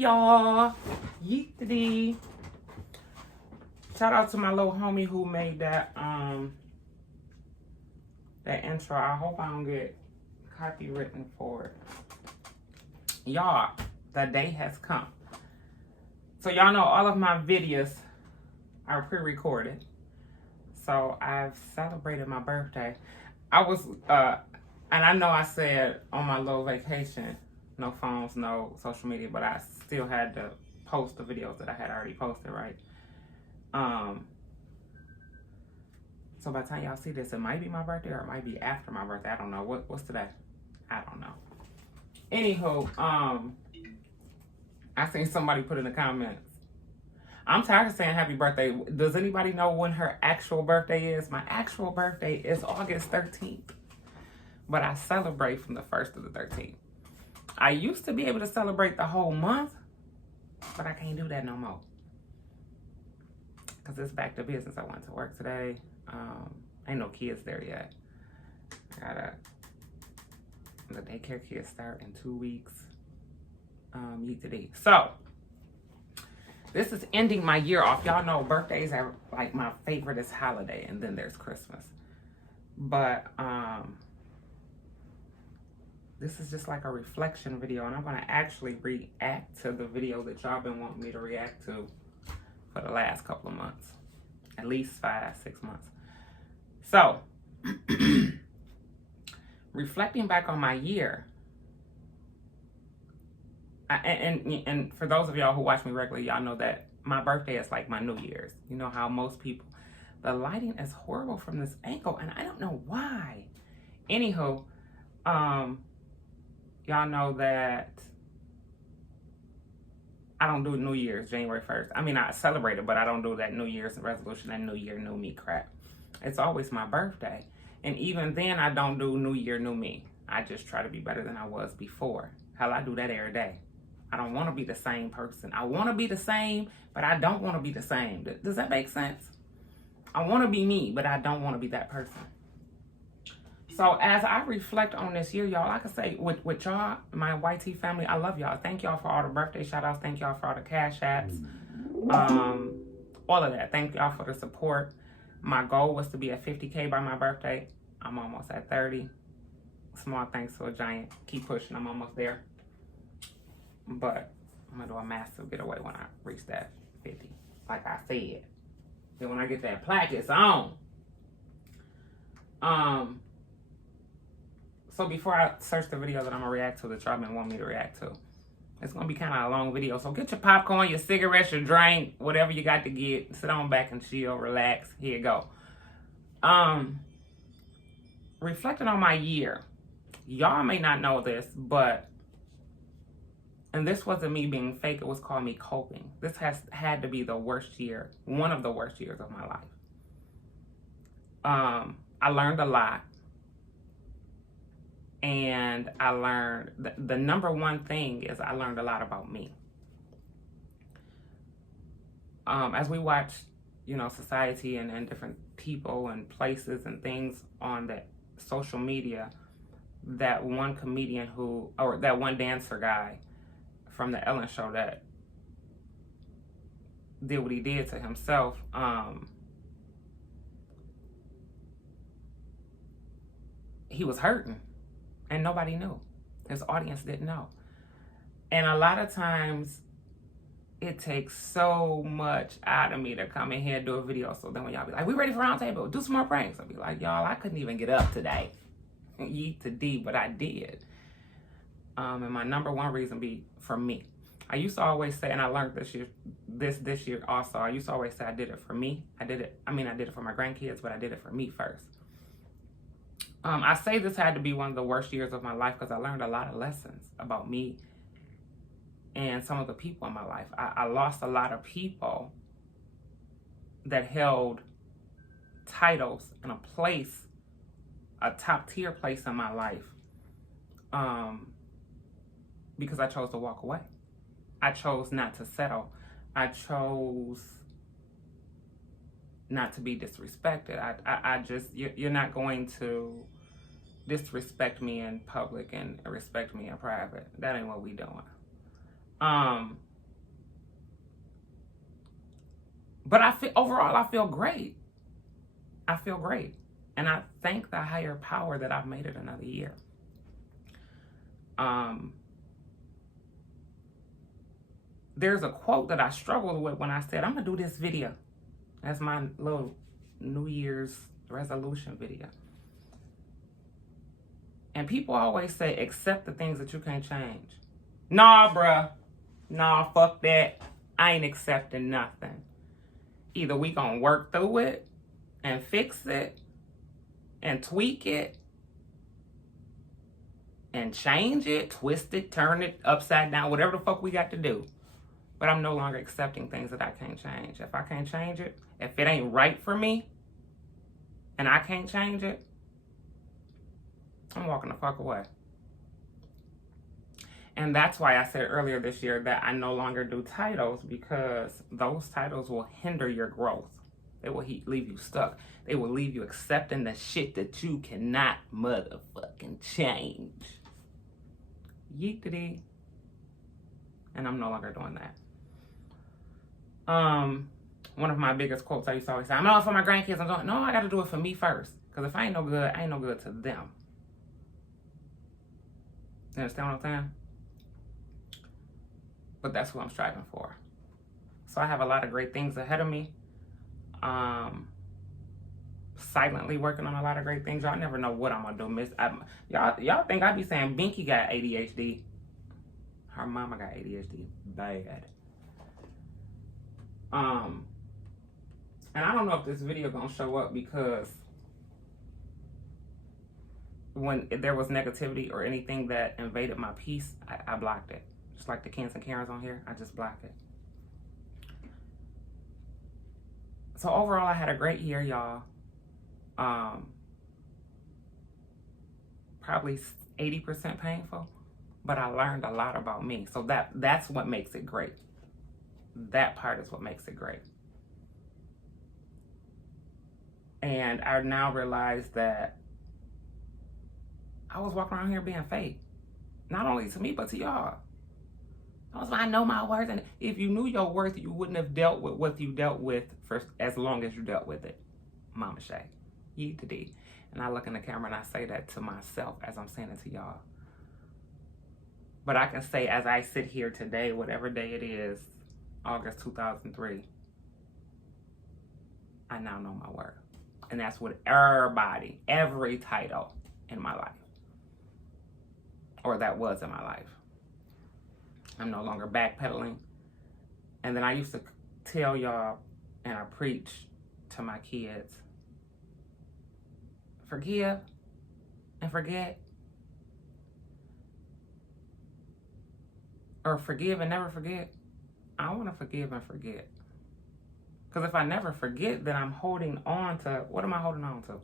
y'all. Yeetity. Shout out to my little homie who made that that intro. I hope I don't get copywritten for it. Y'all, the day has come. So y'all know all of my videos are pre-recorded. So I've celebrated my birthday. I was and I know I said on my little vacation, no phones, no social media, but I still had to post the videos that I had already posted, right? So by the time y'all see this, it might be my birthday or it might be after my birthday. I don't know. What's today? I don't know. Anywho, I seen somebody put in the comments, I'm tired of saying happy birthday. Does anybody know when her actual birthday is? My actual birthday is August 13th. But I celebrate from the 1st to the 13th. I used to be able to celebrate the whole month, but I can't do that no more. Because it's back to business. I went to work today. Ain't no kids there yet. The daycare kids start in 2 weeks. So, this is ending my year off. Y'all know birthdays are like my favoriteest holiday, and then there's Christmas. But this is just like a reflection video, and I'm gonna actually react to the video that y'all been wanting me to react to for the last couple of months, at least 5-6 months. So, reflecting back on my year. And for those of y'all who watch me regularly, y'all know that my birthday is like my New Year's. You know how most people, the lighting is horrible from this angle, and I don't know why. Anywho, y'all know that I don't do New Year's January 1st. I mean, I celebrate it, but I don't do that New Year's resolution and New Year, new me crap. It's always my birthday. And even then, I don't do New Year, new me. I just try to be better than I was before. Hell, I do that every day. I don't want to be the same person. I want to be the same, but I don't want to be the same. Does that make sense? I want to be me, but I don't want to be that person. So as I reflect on this year, y'all, like I say, with y'all, my YT family, I love y'all. Thank y'all for all the birthday shout outs. Thank y'all for all the cash apps. All of that. Thank y'all for the support. My goal was to be at 50K by my birthday. I'm almost at 30. Small thanks to a giant. Keep pushing. I'm almost there. But I'm going to do a massive getaway when I reach that 50. Like I said. Then when I get that plaque, it's on. So before I search the video that I'm going to react to, that y'all been wanting me to react to, it's going to be kind of a long video. So get your popcorn, your cigarettes, your drink, whatever you got to get. Sit on back and chill, relax. Here you go. Reflecting on my year. Y'all may not know this, but, and this wasn't me being fake, it was called me coping. This had to be the worst year, one of the worst years of my life. I learned a lot. And I learned, the number one thing is I learned a lot about me. As we watch, you know, society and different people and places and things on the social media, that one comedian or that one dancer guy from the Ellen show that did what he did to himself, he was hurting and nobody knew. His audience didn't know. And a lot of times it takes so much out of me to come in here and do a video. So then when y'all be like, we ready for roundtable, do some more pranks. I'll be like, y'all, I couldn't even get up today. Yeet to D, but I did. And my number one reason be for me. I used to always say, and I learned this year also, I used to always say I did it for me. I did it for my grandkids, but I did it for me first. I say this had to be one of the worst years of my life because I learned a lot of lessons about me and some of the people in my life. I lost a lot of people that held titles and a place, a top tier place in my life, because I chose to walk away. I chose not to settle. I chose not to be disrespected. I just, you're not going to disrespect me in public and respect me in private. That ain't what we doing. But overall, I feel great. I feel great. And I thank the higher power that I've made it another year. There's a quote that I struggled with when I said, I'm going to do this video. That's my little New Year's resolution video. And people always say, accept the things that you can't change. Nah, bruh. Nah, fuck that. I ain't accepting nothing. Either we gonna work through it and fix it and tweak it and change it, twist it, turn it upside down, whatever the fuck we got to do. But I'm no longer accepting things that I can't change. If I can't change it, if it ain't right for me and I can't change it, I'm walking the fuck away. And that's why I said earlier this year that I no longer do titles, because those titles will hinder your growth. They will leave you stuck. They will leave you accepting the shit that you cannot motherfucking change. Yeetity. And I'm no longer doing that. One of my biggest quotes I used to always say, I'm doing it for my grandkids. No, I got to do it for me first. Because if I ain't no good, I ain't no good to them. You understand what I'm saying? But that's what I'm striving for. So I have a lot of great things ahead of me. Silently working on a lot of great things. Y'all never know what I'm gonna do. Y'all think I be saying Binky got ADHD. Her mama got ADHD bad. And I don't know if this video gonna show up, because when there was negativity or anything that invaded my peace, I blocked it. Just like the Kens and Karens on here, I just blocked it. So overall, I had a great year, y'all. Probably 80% painful, but I learned a lot about me. So that's what makes it great. That part is what makes it great. And I now realize that I was walking around here being fake. Not only to me, but to y'all. I know my worth. And if you knew your worth, you wouldn't have dealt with what you dealt with for as long as you dealt with it. Mama Shay. Yeet to D. And I look in the camera and I say that to myself as I'm saying it to y'all. But I can say, as I sit here today, whatever day it is, August 2003, I now know my worth. And that's with everybody, every title in my life. Or that was in my life. I'm no longer backpedaling. And then I used to tell y'all, and I preach to my kids, forgive and forget. Or forgive and never forget. I want to forgive and forget. Because if I never forget, then I'm holding on to, what am I holding on to?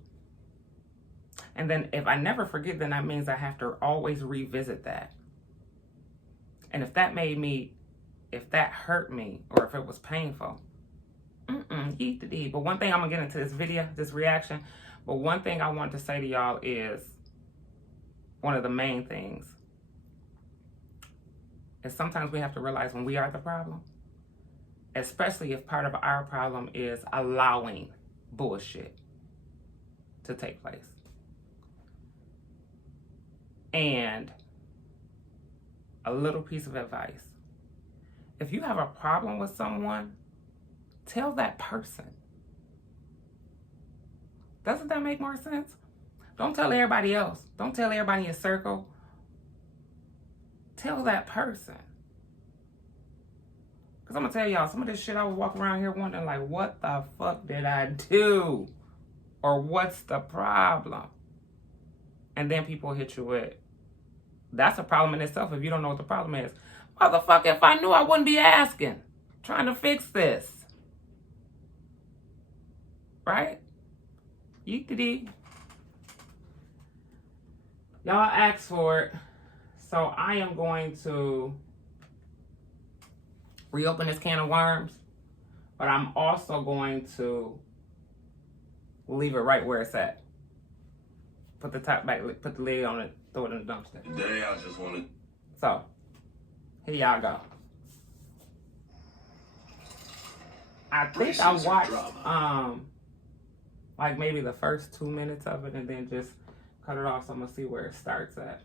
And then if I never forget, then that means I have to always revisit that. And if that hurt me, or if it was painful, yeet the D. But one thing, I'm going to get into this video, this reaction, but one thing I want to say to y'all is, one of the main things, is sometimes we have to realize when we are the problem, especially if part of our problem is allowing bullshit to take place. And a little piece of advice. If you have a problem with someone, tell that person. Doesn't that make more sense? Don't tell everybody else. Don't tell everybody in your circle. Tell that person. Because I'm going to tell y'all, some of this shit I was walking around here wondering, like, what the fuck did I do? Or what's the problem? And then people hit you with, that's a problem in itself if you don't know what the problem is. Motherfucker, if I knew, I wouldn't be asking. Trying to fix this. Right? Yeet-de-dee. Y'all asked for it. So I am going to reopen this can of worms. But I'm also going to leave it right where it's at. Put the top back, put the lid on it, throw it in the dumpster. Today I just want to... So, here y'all go. I think I watched like maybe the first 2 minutes of it and then just cut it off, so I'm gonna see where it starts at.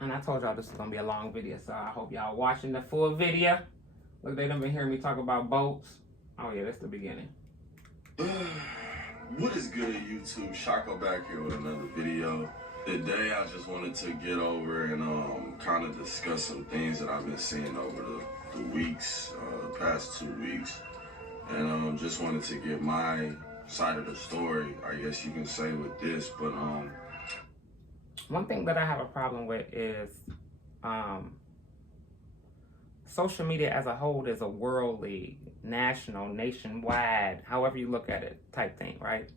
And I told y'all this is gonna be a long video, so I hope y'all watching the full video. Look, they done been hearing me talk about boats. Oh yeah, that's the beginning. What is good, YouTube? Shako back here with another video. Today I just wanted to get over and kind of discuss some things that I've been seeing over the weeks, the past 2 weeks. And just wanted to get my side of the story, I guess you can say, with this. But one thing that I have a problem with is social media as a whole is a worldly, national, nationwide, however you look at it, type thing, right?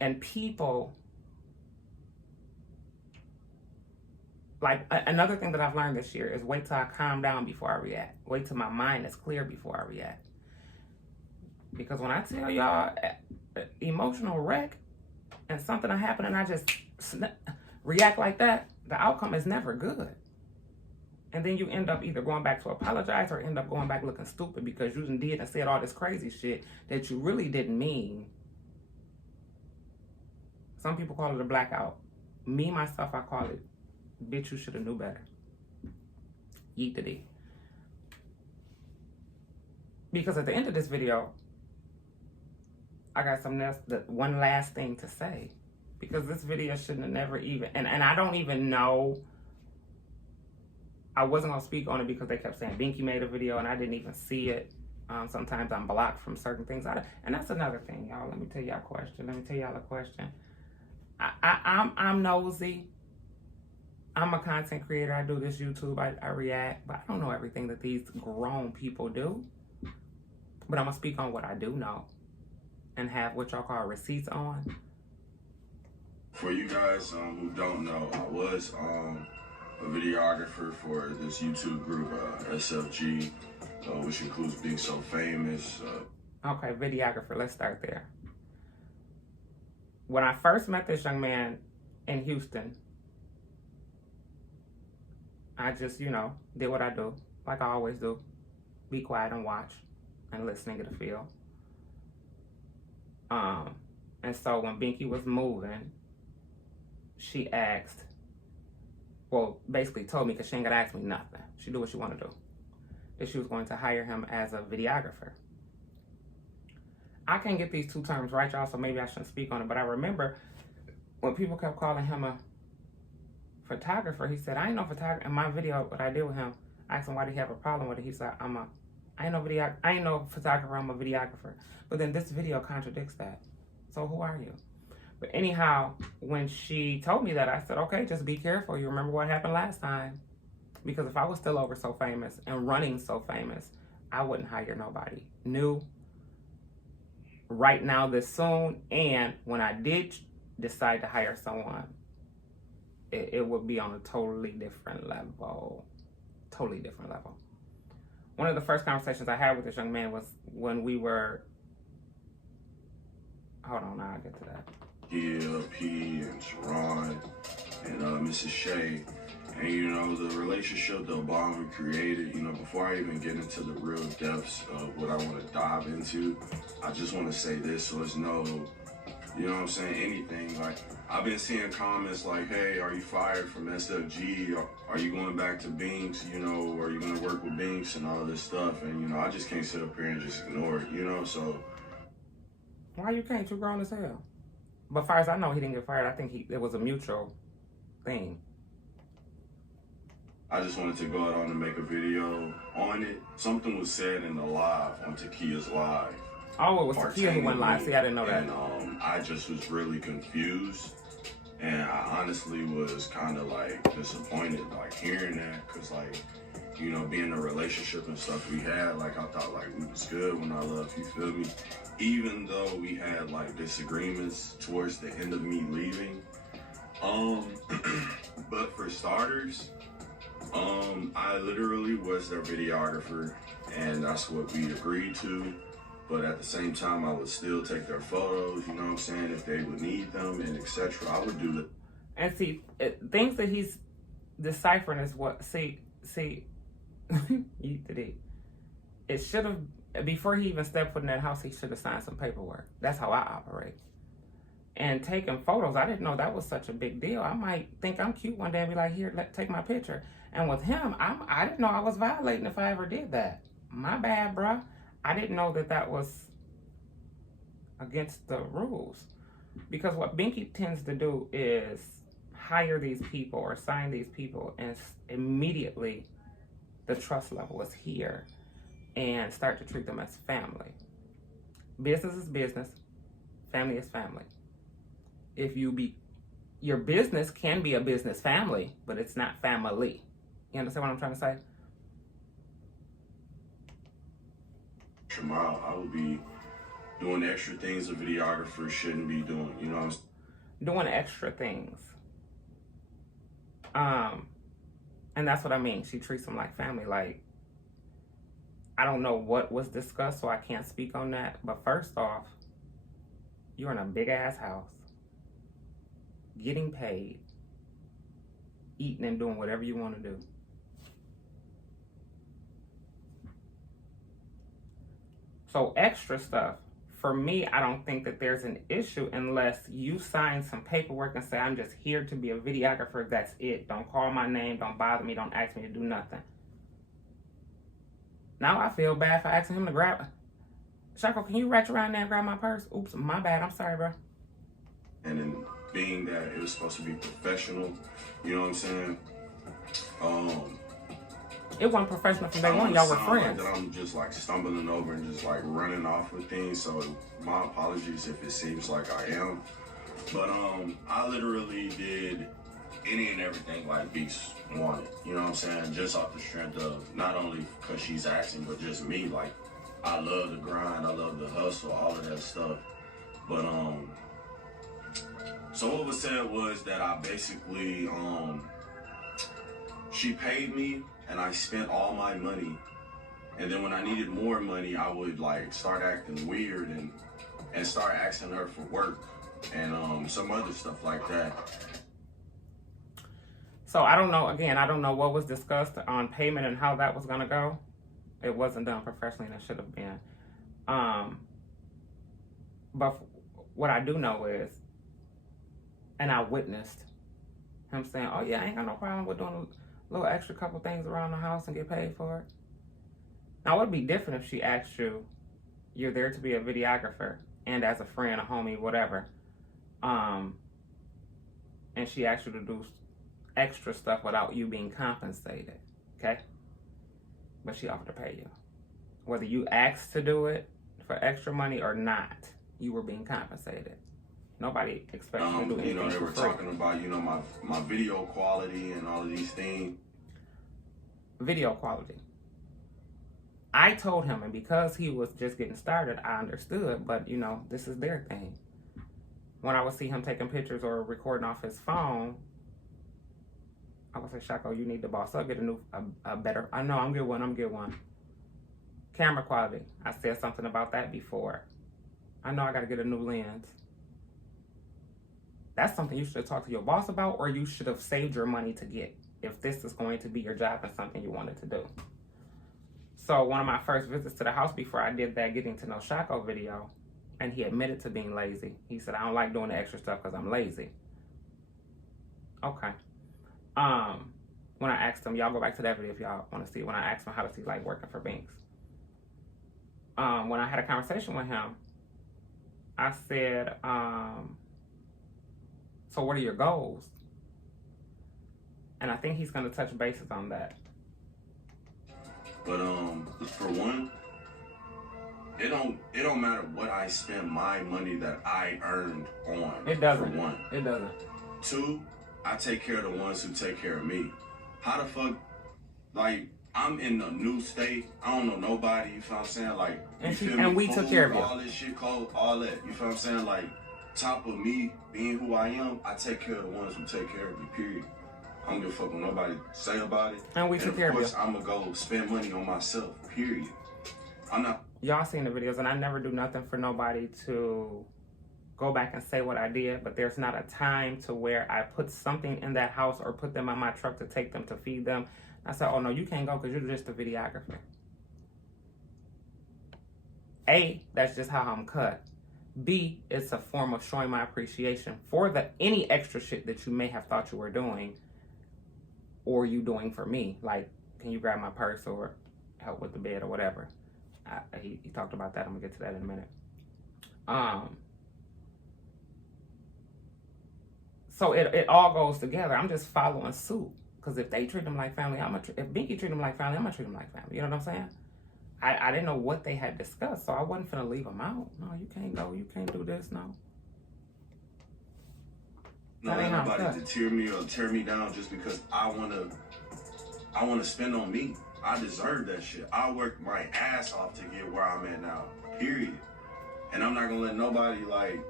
And people, like, another thing that I've learned this year is wait till I calm down before I react. Wait till my mind is clear before I react. Because when I tell y'all emotional wreck and something will happen and I just react like that, the outcome is never good. And then you end up either going back to apologize or end up going back looking stupid because you did and said all this crazy shit that you really didn't mean. Some people call it a blackout. Me, myself, I call it, bitch, you should have knew better. Yeet the D. Because at the end of this video, I got something else, one last thing to say. Because this video shouldn't have never even, and I don't even know, I wasn't going to speak on it because they kept saying Binky made a video and I didn't even see it. Sometimes I'm blocked from certain things. And that's another thing, y'all. Let me tell y'all a question. I'm nosy. I'm a content creator. I do this YouTube. I react. But I don't know everything that these grown people do. But I'm going to speak on what I do know. And have what y'all call receipts on. For you guys who don't know, I was a videographer for this YouTube group, SFG, which includes Being So Famous. Okay, videographer. Let's start there. When I first met this young man in Houston, I just, did what I do, like I always do. Be quiet and watch and listen and get a feel. And so when Binky was moving, she asked, well, basically told me, because she ain't gonna ask me nothing. She do what she want to do. That she was going to hire him as a videographer. I can't get these two terms right, y'all, so maybe I shouldn't speak on it. But I remember when people kept calling him a photographer, he said, I ain't no photographer. In my video, what I did with him, I asked him why did he have a problem with it. He said, I ain't no photographer, I'm a videographer. But then this video contradicts that. So who are you? But anyhow, when she told me that, I said, okay, just be careful. You remember what happened last time? Because if I was still over So Famous and running So Famous, I wouldn't hire nobody new right now this soon. And when I did decide to hire someone, it would be on a totally different level. Totally different level. One of the first conversations I had with this young man was when we were, hold on, now I'll get to that. Yeah, P and Sharon and Mrs. Shay. And, the relationship, the bond we created, before I even get into the real depths of what I want to dive into, I just want to say this so it's no, anything. Like, I've been seeing comments like, hey, are you fired from SFG? Are you going back to Binks? Are you going to work with Binks and all this stuff? And, I just can't sit up here and just ignore it, so. Why you can't? You grown as hell. But far as I know, he didn't get fired. I think it was a mutual thing. I just wanted to go out on and make a video on it. Something was said in the live, on Takia's live. Oh, it was Takia who went live. See, I didn't know that. And I just was really confused. And I honestly was kind of like disappointed, like hearing that. Because like, being in a relationship and stuff we had, like I thought like we was good when I left, you feel me? Even though we had like disagreements towards the end of me leaving. But for starters, I literally was their videographer and that's what we agreed to. But at the same time, I would still take their photos, if they would need them and etc. I would do it. And see, things that he's deciphering is what, Eat the dick. It should have, before he even stepped foot in that house, he should have signed some paperwork. That's how I operate. And taking photos, I didn't know that was such a big deal. I might think I'm cute one day and be like, here, take my picture. And with him, I didn't know I was violating if I ever did that. My bad, bruh. I didn't know that was against the rules. Because what Binky tends to do is hire these people or sign these people, and immediately the trust level is here and start to treat them as family. Business is business. Family is family. Your business can be a business family, but it's not family. You understand what I'm trying to say? Tomorrow, I would be doing extra things a videographer shouldn't be doing. You know what I'm saying? Doing extra things. And that's what I mean. She treats them like family. Like, I don't know what was discussed, so I can't speak on that. But first off, you're in a big ass house, getting paid, eating and doing whatever you want to do. So extra stuff, for me, I don't think that there's an issue unless you sign some paperwork and say, I'm just here to be a videographer, that's it. Don't call my name, don't bother me, don't ask me to do nothing. Now I feel bad for asking him to grab, Shako, can you reach around there and grab my purse? Oops, my bad, I'm sorry, bro. And then being that it was supposed to be professional, you know what I'm saying? It wasn't professional from day one, y'all were friends. Like that I'm just like stumbling over and just like running off with things, so my apologies if it seems like I am. But I literally did any and everything like Beast wanted, you know what I'm saying? Just off the strength of not only because she's asking, but just me. Like, I love the grind, I love the hustle, all of that stuff. But so what was said was that I basically she paid me and I spent all my money, and then when I needed more money, I would like start acting weird and start asking her for work and some other stuff like that. So I don't know, again, I don't know what was discussed on payment and how that was gonna go. It wasn't done professionally, and it should have been. But what I do know is, and I witnessed him saying, oh yeah, I ain't got no problem with doing a little extra couple things around the house and get paid for it. Now, it would be different if she asked you, you're there to be a videographer and as a friend, a homie, whatever, and she asked you to do extra stuff without you being compensated, okay? But she offered to pay you. Whether you asked to do it for extra money or not, you were being compensated. Nobody expects you to do anything. You know, they were for free. talking about, you know, my video quality and all of these things. Video quality. I told him, and because he was just getting started, I understood, but you know, this is their thing. When I would see him taking pictures or recording off his phone, I would say, Shako, you need to boss up, get a better, I know, I'm good one. Camera quality. I said something about that before. I know I gotta get a new lens. That's something you should have talked to your boss about, or you should have saved your money to get, if this is going to be your job and something you wanted to do. So one of my first visits to the house before I did that getting to know Shako video, and he admitted to being lazy. He said, I don't like doing the extra stuff because I'm lazy. Okay. When I asked him, y'all go back to that video if y'all want to see, when I asked him how does he like working for Binks. When I had a conversation with him, I said, so what are your goals? And I think he's going to touch bases on that. But for one, it don't matter what I spend my money that I earned on. It doesn't. For one. It doesn't. Two, I take care of the ones who take care of me. How the fuck, like, I'm in a new state. I don't know nobody, you feel what I'm saying? Like, you feel me? We took care of you. All this shit, clothes, all that. You feel what I'm saying? Like, top of me being who I am, I take care of the ones who take care of me, period. I don't give a fuck what nobody say about it. And we took care of you. Of course, I'm gonna go spend money on myself, period. I'm not. Y'all seen the videos, and I never do nothing for nobody to go back and say what I did, but there's not a time to where I put something in that house or put them on my truck to take them to feed them. I said, oh no, you can't go because you're just a videographer. A, that's just how I'm cut. B, it's a form of showing my appreciation for any extra shit that you may have thought you were doing or you doing for me. Like, can you grab my purse or help with the bed or whatever? He talked about that. I'm gonna get to that in a minute. So it all goes together. I'm just following suit. Because if they treat them like family, if Binky treat them like family, I'm gonna treat them like family. You know what I'm saying? I didn't know what they had discussed, so I wasn't finna leave them out. No, you can't go. You can't do this. No. No, ain't nobody to tear me down just because I wanna spend on me. I deserve that shit. I worked my ass off to get where I'm at now. Period. And I'm not gonna let nobody like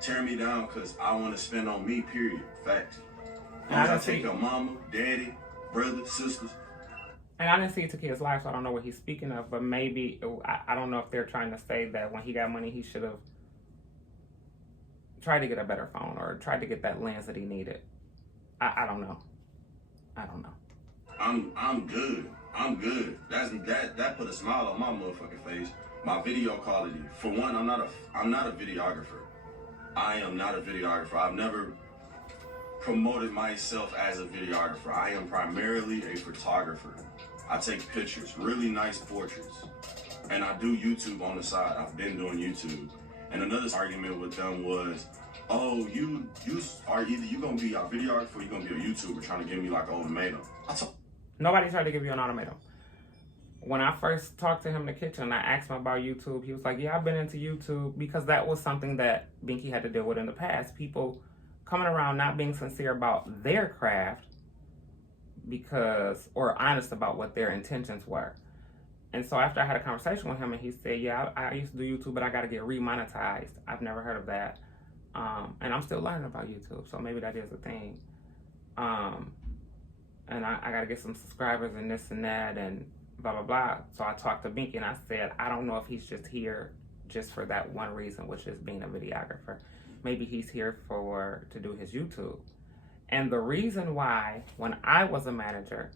tear me down because I want to spend on me. Period. Fact. I take your mama, daddy, brother, sisters. And I didn't see Takia's life, so I don't know what he's speaking of. But maybe I don't know if they're trying to say that when he got money, he should have tried to get a better phone or tried to get that lens that he needed. I don't know. I don't know. I'm good. I'm good. That put a smile on my motherfucking face. My video quality. For one, I'm not a videographer. I am not a videographer. I've never promoted myself as a videographer. I am primarily a photographer. I take pictures, really nice portraits. And I do YouTube on the side. I've been doing YouTube. And another argument with them was, oh, you are either you gonna be a videographer or you gonna be a YouTuber trying to give me like an ultimatum. Nobody tried to give you an ultimatum. When I first talked to him in the kitchen and I asked him about YouTube, he was like, yeah, I've been into YouTube, because that was something that Binky had to deal with in the past. People coming around not being sincere about their craft or honest about what their intentions were. And so after I had a conversation with him and he said, yeah, I used to do YouTube, but I got to get remonetized. I've never heard of that. And I'm still learning about YouTube, so maybe that is a thing. And I got to get some subscribers and this and that and blah, blah, blah. So I talked to Binky and I said, I don't know if he's just here just for that one reason, which is being a videographer. Maybe he's here to do his YouTube. And the reason why, when I was a manager,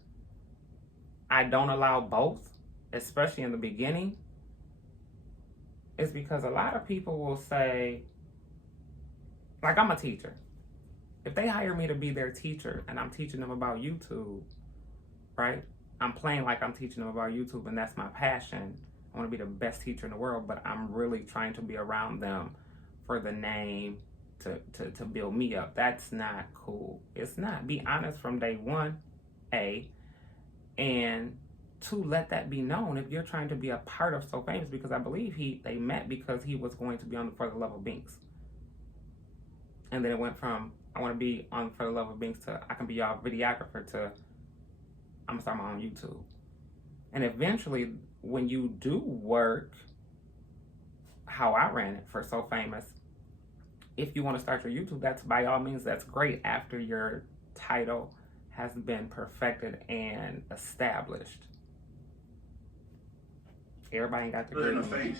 I don't allow both, especially in the beginning, is because a lot of people will say, like, I'm a teacher. If they hire me to be their teacher and I'm teaching them about YouTube, right? I'm playing like I'm teaching them about YouTube and that's my passion. I want to be the best teacher in the world, but I'm really trying to be around them for the name to build me up. That's not cool. It's not. Be honest from day one, A, and two, let that be known if you're trying to be a part of So Famous, because I believe they met because he was going to be on For the Love of Binks. And then it went from, I want to be on For the Love of Binks to I can be y'all videographer to I'm gonna start my own YouTube. And eventually, when you do work how I ran it for So Famous, if you want to start your YouTube, that's by all means, that's great after your title has been perfected and established. Everybody ain't got the in the face.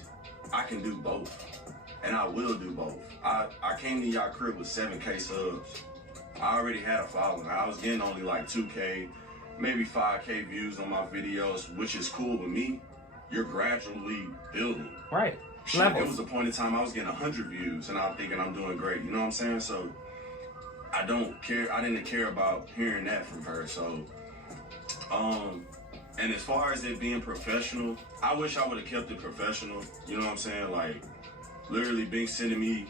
I can do both. And I will do both. I came to y'all crib with 7K subs. I already had a following. I was getting only like 2K, maybe 5K views on my videos, which is cool with me. You're gradually building. Right. Shit, there was a point in time I was getting 100 views and I'm thinking I'm doing great. You know what I'm saying? So I don't care. I didn't care about hearing that from her. So, and as far as it being professional, I wish I would have kept it professional. You know what I'm saying? Like, literally being sending me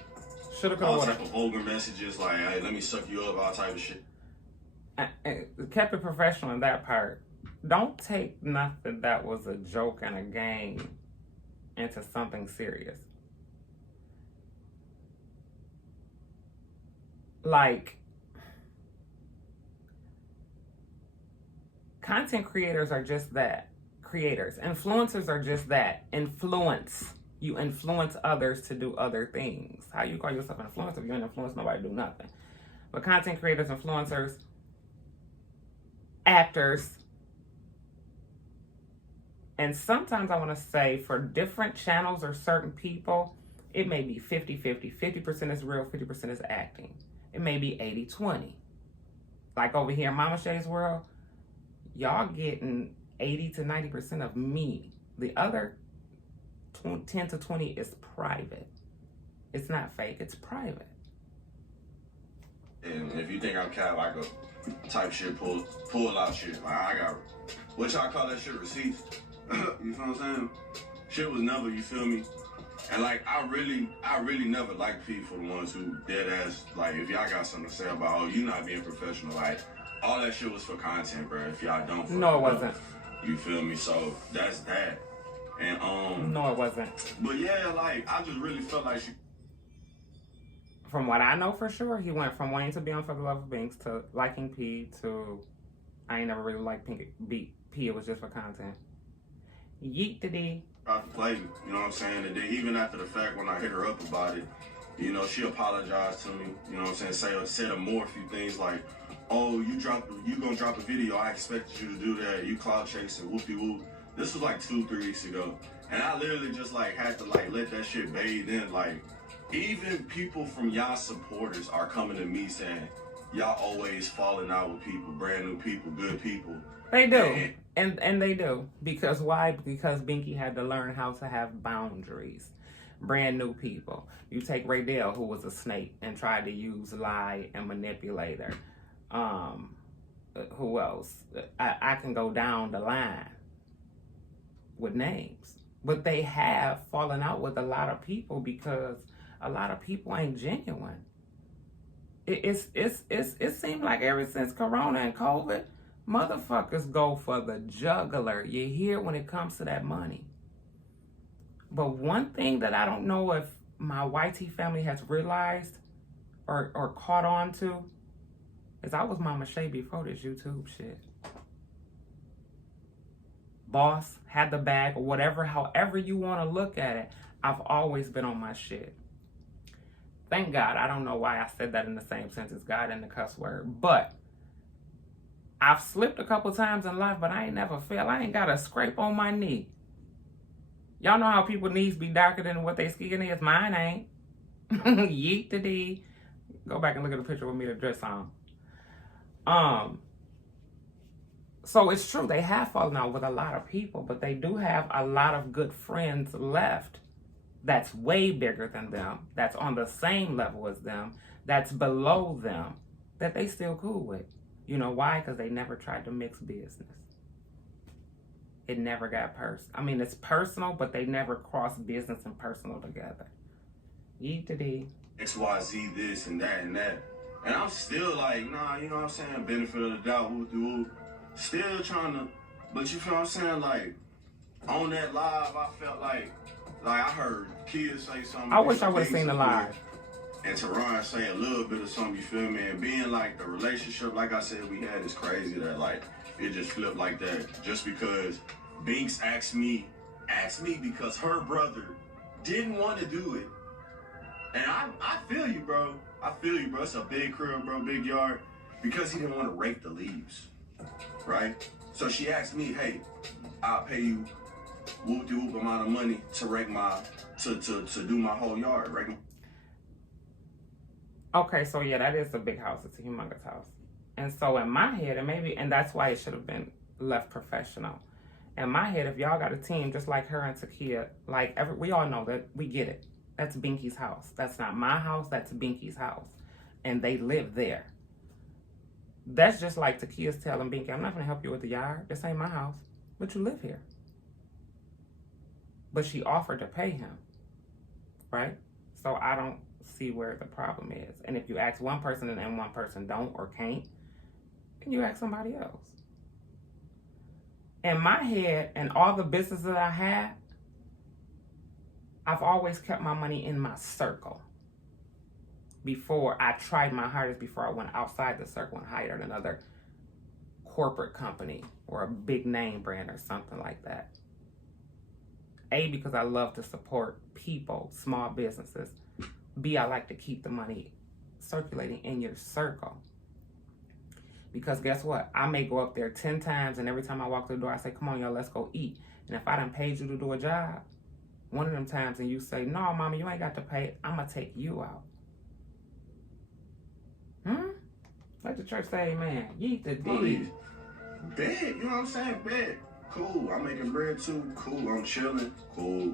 all type of vulgar messages like, hey, let me suck you up, all type of shit. I kept it professional in that part. Don't take nothing that was a joke and a game into something serious. Like, content creators are just that. Creators. Influencers are just that. Influence. You influence others to do other things. How you call yourself an influencer? If you ain't influence, nobody do nothing. But content creators, influencers, actors, and sometimes I want to say for different channels or certain people, it may be 50-50. 50% is real, 50% is acting. It may be 80-20. Like over here in Mama Shay's world, Y'all getting 80 to 90% of me. The other 10 to 20 is private. It's not fake, it's private. And if you think I'm cap, I go type shit, pull out shit. Like I got, what y'all call that shit, receipts? You feel what I'm saying? Shit was never, you feel me? And like I really never liked people, the ones who dead ass, like if y'all got something to say about, oh, you not being professional, like all that shit was for content, bro. If y'all don't, no, it wasn't. You feel me? So that's that. And no, it wasn't. But yeah, like I just really felt like she. From what I know for sure, he went from wanting to be on For the Love of Binks to liking P to I ain't never really liked P. It was just for content. Yeet the D. Tried to play me, you know what I'm saying? And then even after the fact, when I hit her up about it, you know, she apologized to me. You know what I'm saying? Said more a few things like, "Oh, you gonna drop a video? I expected you to do that. You cloud chasing, whoopty whoop." This was like 2-3 weeks ago, and I literally just like had to like let that shit bathe in. Like, even people from y'all supporters are coming to me saying, "Y'all always falling out with people, brand new people, good people." They do. And they do. Because why? Because Binky had to learn how to have boundaries. Brand new people. You take Videa, who was a snake and tried to use lie and manipulate her. Who else? I can go down the line with names. But they have fallen out with a lot of people because a lot of people ain't genuine. It seemed like ever since Corona and COVID, motherfuckers go for the jugular. You hear when it comes to that money. But one thing that I don't know if my YT family has realized or caught on to is I was Mama Shay before this YouTube shit. Boss, had the bag, or whatever, however you want to look at it, I've always been on my shit. Thank God. I don't know why I said that in the same sentence, God and the cuss word. But I've slipped a couple times in life, but I ain't never failed. I ain't got a scrape on my knee. Y'all know how people's knees be darker than what they skin is? Mine ain't. Yeet the D. Go back and look at the picture with me to dress on. So it's true, they have fallen out with a lot of people, but they do have a lot of good friends left that's way bigger than them, that's on the same level as them, that's below them, that they still cool with. You know why? Because they never tried to mix business. It never got it's personal, but they never crossed business and personal together. Yeet to D. XYZ this and that and that. And I'm still like, nah, you know what I'm saying? Benefit of the doubt, woo. Still trying to, but you feel what I'm saying? Like, on that live, I felt like I heard kids say something. I wish I would have seen the live. And Teron say a little bit of something, you feel me? And being like the relationship, like I said, we had is crazy that like it just flipped like that. Just because Binks asked me because her brother didn't want to do it. And I feel you, bro. I feel you, bro. It's a big crib, bro, big yard. Because he didn't want to rake the leaves, right? So she asked me, hey, I'll pay you whoop-de-whoop amount of money to rake to do my whole yard, right? Okay, so yeah, that is a big house. It's a humongous house. And so in my head, and that's why it should have been left professional. In my head, if y'all got a team just like her and Takia, we all know that, we get it. That's Binky's house. That's not my house, that's Binky's house. And they live there. That's just like Takia's telling Binky, I'm not going to help you with the yard. This ain't my house. But you live here. But she offered to pay him. Right? So I don't see where the problem is. And if you ask one person and then one person don't or can't, then you ask somebody else. In my head and all the business that I had, I've always kept my money in my circle. Before I tried my hardest, before I went outside the circle and hired another corporate company or a big name brand or something like that. A, because I love to support people, small businesses. B, I like to keep the money circulating in your circle. Because guess what? I may go up there 10 times and every time I walk through the door, I say, come on, y'all, let's go eat. And if I done paid you to do a job, one of them times and you say, no, mama, you ain't got to pay, I'm going to take you out. Let the church say amen. Yeet the D. Bet, you know what I'm saying? Bet. Cool. I'm making bread too. Cool. I'm chilling. Cool.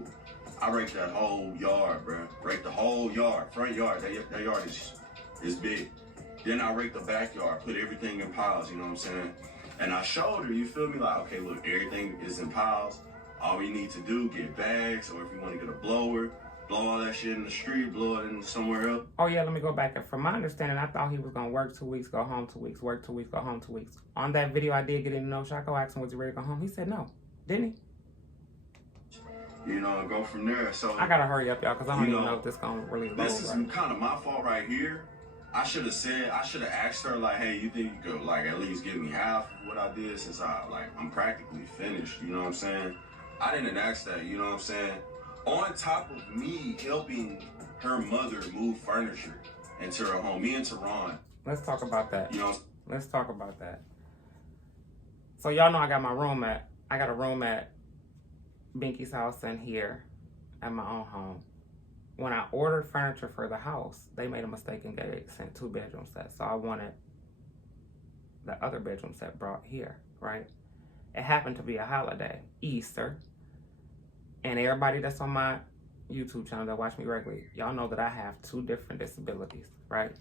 I rake that whole yard, bro. Rake the whole yard. Front yard. That yard is big. Then I rake the backyard. Put everything in piles, you know what I'm saying? And I showed her, you feel me? Like, okay, look, everything is in piles. All we need to do, get bags, or if you want to get a blower, blow all that shit in the street, blow it in somewhere else. Oh yeah, let me go back. And from my understanding, I thought he was gonna work 2 weeks, go home 2 weeks, work 2 weeks, go home 2 weeks. On that video I did get in the no Shaco asked him, was he ready to go home? He said no, didn't he? You know, and go from there. So I gotta hurry up, y'all, because I don't even know if this gonna really load. This is kind of my fault right here. I should have asked her, like, hey, you think you could, like, at least give me half of what I did since I'm practically finished, you know what I'm saying? I didn't ask that, you know what I'm saying? On top of me helping her mother move furniture into her home, me and Teron. Let's talk about that. You know, let's talk about that. So y'all know I got a room at Binky's house and here at my own home. When I ordered furniture for the house, they made a mistake and sent 2 bedroom sets. So I wanted the other bedroom set brought here, right? It happened to be a holiday, Easter. And everybody that's on my YouTube channel that watch me regularly, y'all know that I have 2 different disabilities, right?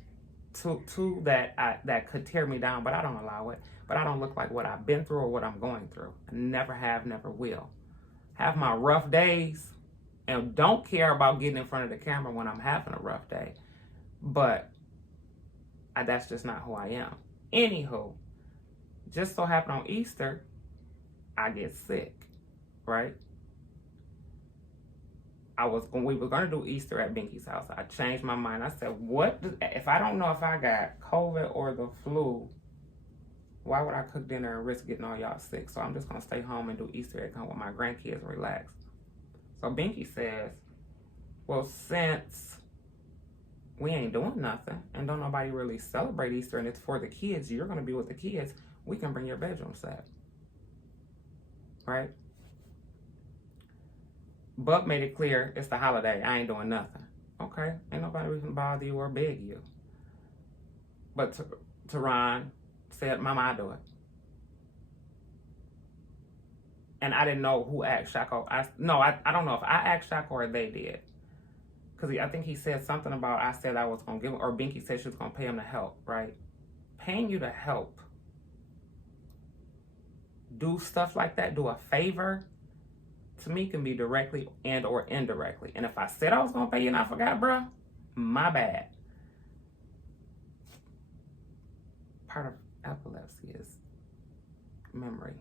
Two that could tear me down, but I don't allow it. But I don't look like what I've been through or what I'm going through. I never have, never will. Have my rough days, and don't care about getting in front of the camera when I'm having a rough day. But that's just not who I am. Anywho, just so happened on Easter, I get sick, right? We were going to do Easter at Binky's house. I changed my mind. I said, if I don't know if I got COVID or the flu, why would I cook dinner and risk getting all y'all sick? So I'm just going to stay home and do Easter egg hunt with my grandkids and relax. So Binky says, well, since we ain't doing nothing and don't nobody really celebrate Easter and it's for the kids, you're going to be with the kids, we can bring your bedroom set. Right? Bub made it clear it's the holiday. I ain't doing nothing. Okay? Ain't nobody can bother you or beg you. But Teron said, Mama, I do it. And I didn't know who asked Shaco. I don't know if I asked Shaco or they did. Because I think he said something about I said I was going to give him, or Binky said she was going to pay him to help, right? Paying you to help. Do stuff like that, do a favor, to me can be directly and or indirectly. And if I said I was going to pay you and I forgot, bruh, my bad. Part of epilepsy is memory.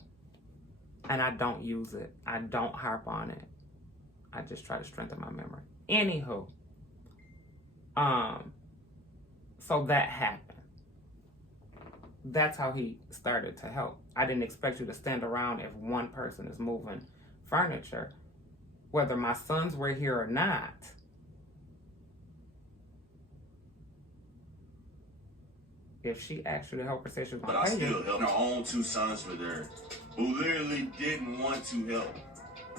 And I don't use it. I don't harp on it. I just try to strengthen my memory. Anywho, so that happened. That's how he started to help. I didn't expect you to stand around if one person is moving furniture, whether my sons were here or not. If she asked you to help her, say she was going to pay you. But I still helped. My own 2 sons were there who literally didn't want to help.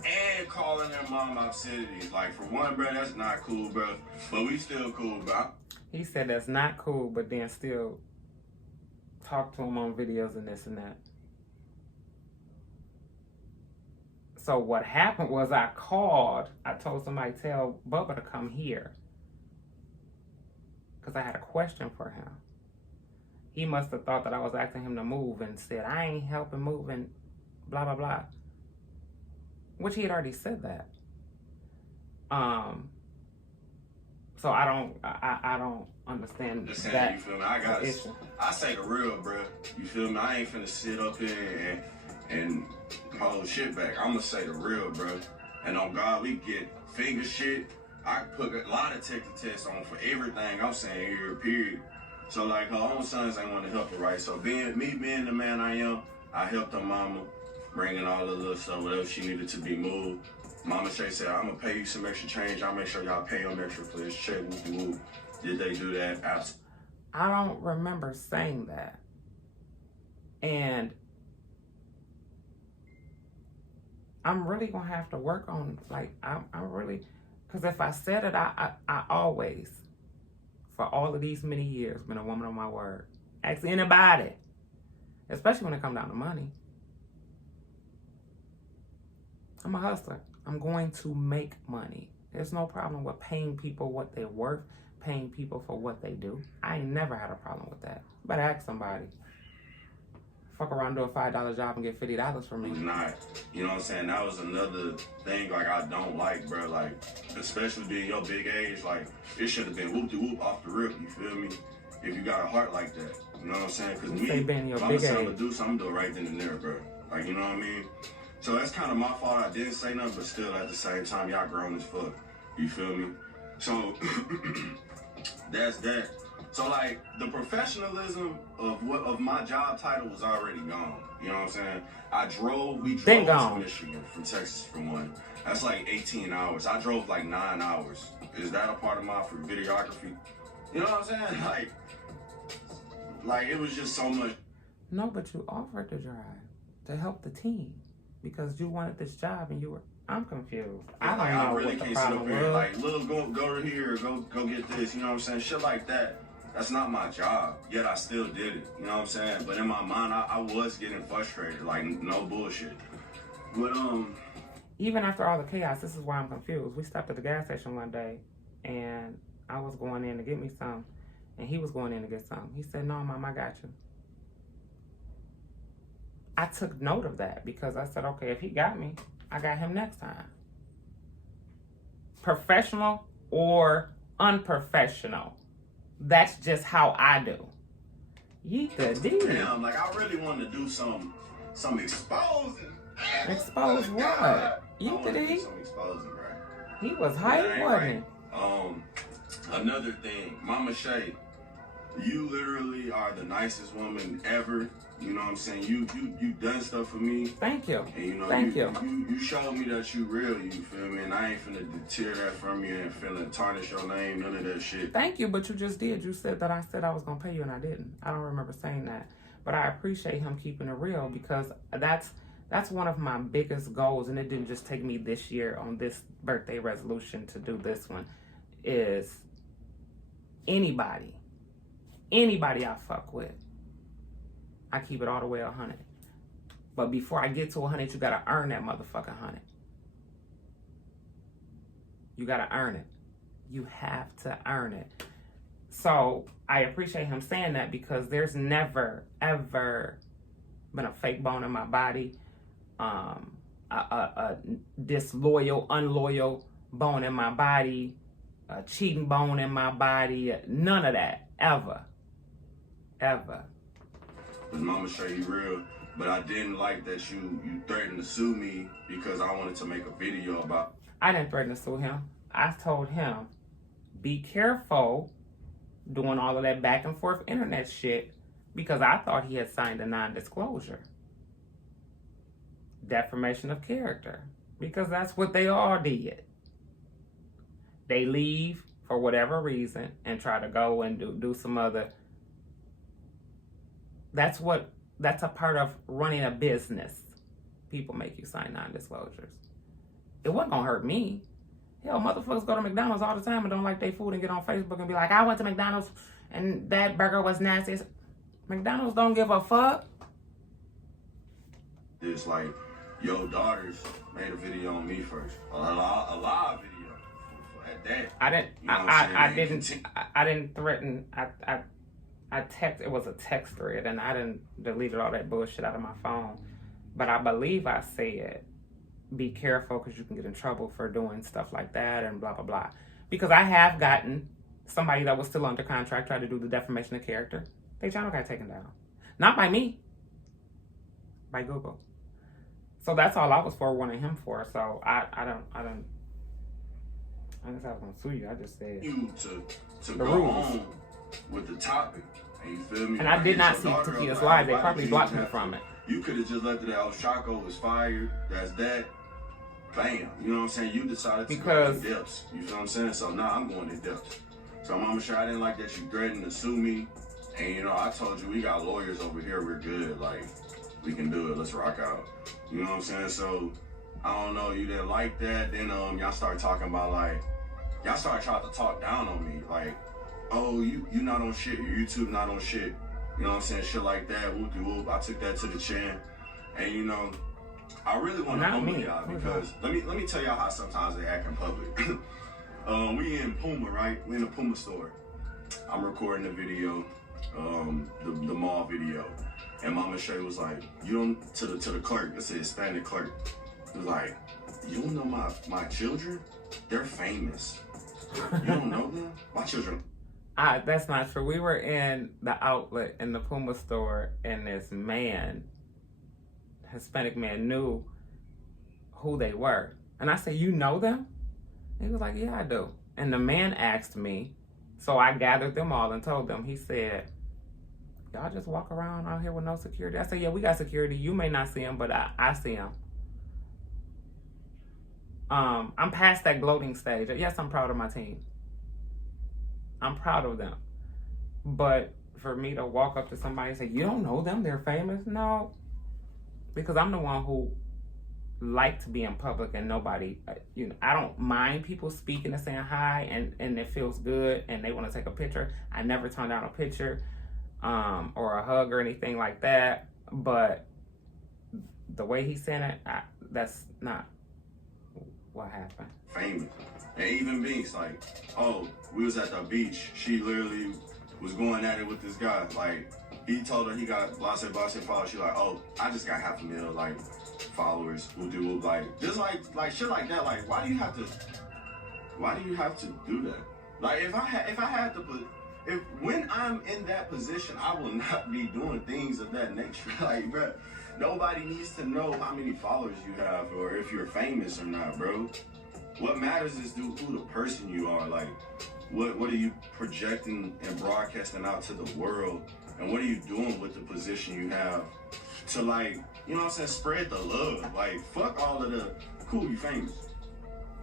And calling their mom obscenities. Like, for one, bro, that's not cool, bro. But we still cool, bro. He said that's not cool, but then still talk to him on videos and this and that. So what happened was I told somebody, tell Bubba to come here. Because I had a question for him. He must have thought that I was asking him to move and said, I ain't helping move and blah, blah, blah. Which he had already said that. So I don't understand that. You feel me? I say the real, bro. You feel me? I ain't finna sit up here and hold shit back. I'm gonna say the real, bro. And on God, we get finger shit. I put a lot of tests on for everything I'm saying here, period. So like her own sons ain't want to help her, right? So being the man I am, I helped her mama, bringing all the little stuff, whatever she needed to be moved. Mama Shay said, I'm gonna pay you some extra change. I'll make sure y'all pay them extra for this check. Woo. Did they do that? Absolutely. I don't remember saying that. And I'm really gonna have to work on, like, I'm really, because if I said it, I always, for all of these many years, been a woman of my word. Ask anybody. especially when it comes down to money. I'm a hustler. I'm going to make money. There's no problem with paying people what they're worth, paying people for what they do. I ain't never had a problem with that. Better ask somebody. Fuck around, do a $5 job and get $50 from me. It's not, you know what I'm saying? That was another thing, like, I don't like, bro. Like, especially being your big age, like, it should have been whoop-de-whoop off the rip, you feel me? If you got a heart like that, you know what I'm saying? Because me, if I'm going to do something, do it right then and there, bro. Like, you know what I mean? So that's kind of my fault. I didn't say nothing, but still, at the same time, y'all grown as fuck. You feel me? So, that's that. So, like, the professionalism of my job title was already gone. You know what I'm saying? We drove to Michigan from Texas for one. That's like 18 hours. I drove like 9 hours. Is that a part of my videography? You know what I'm saying? Like it was just so much. No, but you offered to drive to help the team because you wanted this job and you were. I'm confused. I really can't sit up here like, look, go here, go get this. You know what I'm saying? Shit like that. That's not my job. Yet I still did it. You know what I'm saying? But in my mind, I was getting frustrated. Like, no bullshit. But even after all the chaos, this is why I'm confused. We stopped at the gas station one day, and I was going in to get me some, and he was going in to get some. He said, "No, Mom, I got you." I took note of that because I said, okay, if he got me, I got him next time. Professional or unprofessional. That's just how I do. Yeeta dee. Damn, like I really wanted to do some exposing. Expose what? Yeeta dee. Some exposing, right? He was hype, wasn't he? Another thing, Mama Shay, you literally are the nicest woman ever. You know what I'm saying? You done stuff for me. Thank you. And you know, Thank you. You showed me that you real, you feel me? And I ain't finna deter that from you and finna tarnish your name, none of that shit. Thank you, but you just did. You said that I said I was gonna pay you and I didn't. I don't remember saying that. But I appreciate him keeping it real because that's one of my biggest goals, and it didn't just take me this year on this birthday resolution to do this one, is anybody I fuck with, I keep it all the way 100. But before I get to 100, you gotta earn that motherfucking 100. You gotta earn it. You have to earn it. So I appreciate him saying that because there's never, ever been a fake bone in my body, a disloyal, unloyal bone in my body, a cheating bone in my body, none of that, ever. Cause Mama Shay, you real, but I didn't like that you threatened to sue me because I wanted to make a video about. I didn't threaten to sue him. I told him, be careful doing all of that back and forth internet shit because I thought he had signed a non-disclosure. Defamation of character. Because that's what they all did. They leave for whatever reason and try to go and do some other. That's a part of running a business. People make you sign non-disclosures. It wasn't gonna hurt me. Hell, motherfuckers go to McDonald's all the time and don't like their food and get on Facebook and be like, I went to McDonald's and that burger was nasty. McDonald's don't give a fuck. It's like, your daughters made a video on me first. A live video at that. I didn't threaten. I text, it was a text thread, and I didn't deleted all that bullshit out of my phone. But I believe I said, be careful because you can get in trouble for doing stuff like that and blah, blah, blah. Because I have gotten somebody that was still under contract try to do the defamation of character. Their channel got taken down. Not by me, by Google. So that's all I was forewarning him for. So I guess I was gonna sue you. I just said you to go on with the topic. And you feel me? And I did not see Takia's live. They probably blocked me from it. You could have just left it out. Shako was fired. That's that. Bam. You know what I'm saying? You decided to go in depths. You feel what I'm saying? So now I'm going in depths. So Mama Shay, I didn't like that you threatened to sue me. And you know, I told you we got lawyers over here. We're good. Like, we can do it. Let's rock out. You know what I'm saying? So I don't know. You didn't like that. Then y'all started talking about like, y'all started trying to talk down on me. Like, oh, you not on shit. Your YouTube not on shit. You know what I'm saying? Shit like that, whoop de whoop. I took that to the chin. And you know, I really want to humble y'all because let me tell y'all how sometimes they act in public. We in Puma, right? We in the Puma store. I'm recording the video, the mall video, and Mama Shay was like, "You don't," to the clerk. It's a Hispanic clerk. It was like, "You don't know my children? They're famous. You don't know them? My children." That's not true. We were in the outlet in the Puma store, and this man, Hispanic man, knew who they were. And I said, "You know them?" He was like, "Yeah, I do." And the man asked me, so I gathered them all and told them. He said, "Y'all just walk around out here with no security?" I said, "Yeah, we got security. You may not see them, but I see them." I'm past that gloating stage. Yes, I'm proud of my team. I'm proud of them. But for me to walk up to somebody and say, "You don't know them, they're famous?" No. Because I'm the one who like to be in public and nobody, I don't mind people speaking and saying hi and it feels good and they want to take a picture. I never turn down a picture or a hug or anything like that. But the way he said it, that's not what happened. Famous. And even Binks, like, oh, we was at the beach. She literally was going at it with this guy. Like, he told her he got blase followers. She like, oh, I just got 500,000 like followers who do like just like shit like that. Like, why do you have to do that? Like, if I had to put, when I'm in that position, I will not be doing things of that nature. Like, bro, nobody needs to know how many followers you have or if you're famous or not, bro. What matters is who the person you are. Like, what are you projecting and broadcasting out to the world, and what are you doing with the position you have to, like, you know what I'm saying, spread the love. Like, fuck all of the cool, you famous.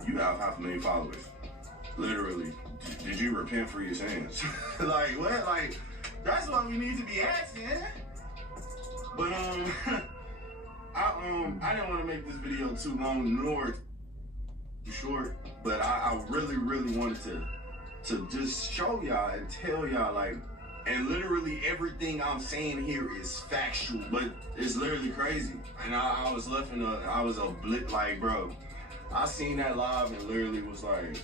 You have 500,000 followers. Literally. Did you repent for your sins? Like, what? Like, that's what we need to be asking. But I didn't want to make this video too long nor too short, but I really wanted to just show y'all and tell y'all, like, and literally everything I'm saying here is factual, but it's literally crazy. And I was left in I was a blip, like, bro, I seen that live and literally was like,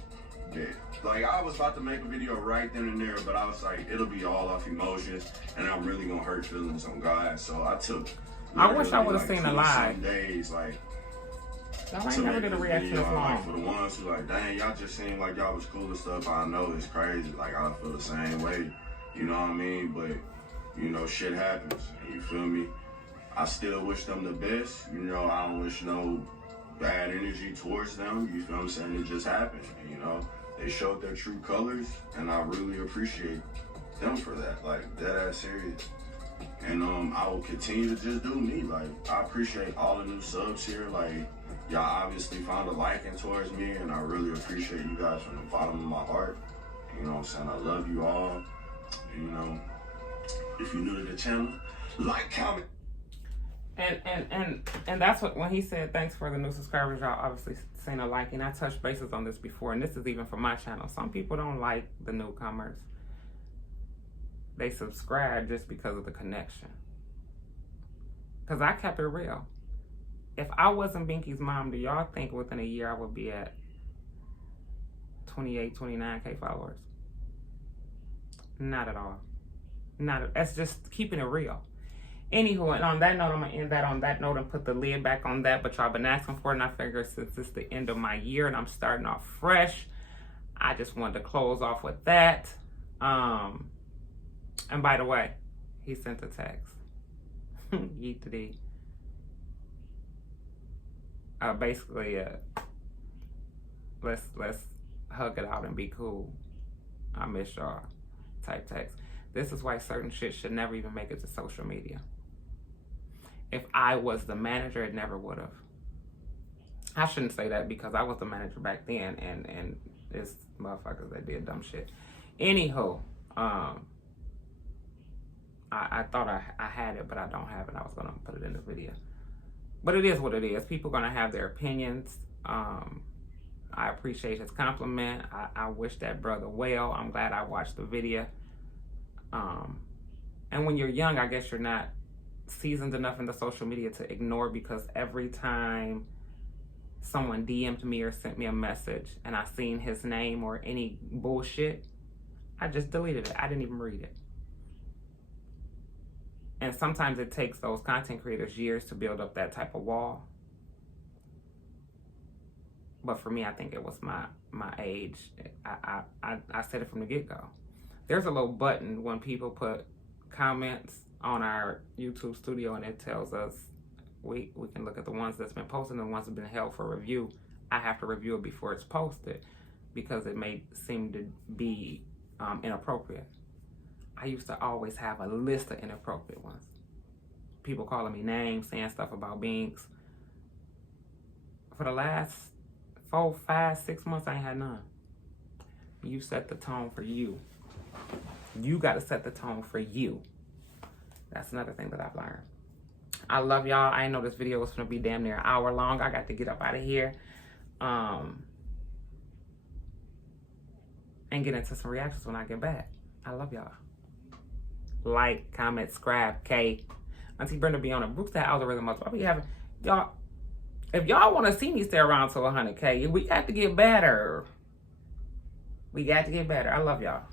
dead. Like, I was about to make a video right then and there, but I was like, it'll be all off emotions, and I'm really gonna hurt feelings on God. So I took, I wish I would have like, seen a live. days, like, I ain't never did a reaction this long. Like, for the ones who like, dang, y'all just seemed like y'all was cool and stuff. I know it's crazy. Like, I feel the same way. You know what I mean? But, you know, shit happens. You feel me? I still wish them the best. You know, I don't wish no bad energy towards them. You feel what I'm saying? It just happened. And, you know, they showed their true colors, and I really appreciate them for that. Like, dead ass serious. And I will continue to just do me. Like, I appreciate all the new subs here. Like, y'all obviously found a liking towards me, and I really appreciate you guys from the bottom of my heart. You know what I'm saying? I love you all. And, you know, if you're new to the channel, like, comment. And that's what, when he said thanks for the new subscribers, y'all obviously seen a liking. I touched bases on this before, and this is even for my channel. Some people don't like the newcomers. They subscribe just because of the connection. Because I kept it real. If I wasn't Binky's mom, do y'all think within a year I would be at 28, 29K followers? Not at all. That's just keeping it real. Anywho, and on that note, I'm going to end that on that note and put the lid back on that. But y'all been asking for it, and I figured since it's the end of my year and I'm starting off fresh, I just wanted to close off with that. And by the way, he sent a text. Yeet to D. Basically, let's hug it out and be cool. I miss y'all. Type text. This is why certain shit should never even make it to social media. If I was the manager, it never would have. I shouldn't say that because I was the manager back then, and it's motherfuckers that did dumb shit. Anywho, I thought I had it, but I don't have it. I was gonna put it in the video. But it is what it is. People are gonna have their opinions. I appreciate his compliment. I wish that brother well. I'm glad I watched the video. And And when you're young, I guess you're not seasoned enough in the social media to ignore, because every time someone DM'd me or sent me a message and I seen his name or any bullshit, I just deleted it. I didn't even read it. And sometimes it takes those content creators years to build up that type of wall. But for me, I think it was my age. I said it from the get-go. There's a little button when people put comments on our YouTube studio, and it tells us we can look at the ones that's been posted and the ones that have been held for review. I have to review it before it's posted because it may seem to be inappropriate. I used to always have a list of inappropriate ones. People calling me names, saying stuff about beings. For the last 4, 5, 6 months, I ain't had none. You set the tone for you. You got to set the tone for you. That's another thing that I've learned. I love y'all. I know this video was going to be damn near an hour long. I got to get up out of here and get into some reactions when I get back. I love y'all. Like, comment, subscribe, K. Auntie Brenda be on a Brooks that algorithm. I'll be having y'all. If y'all want to see me stay around to 100K, we got to get better. We got to get better. I love y'all.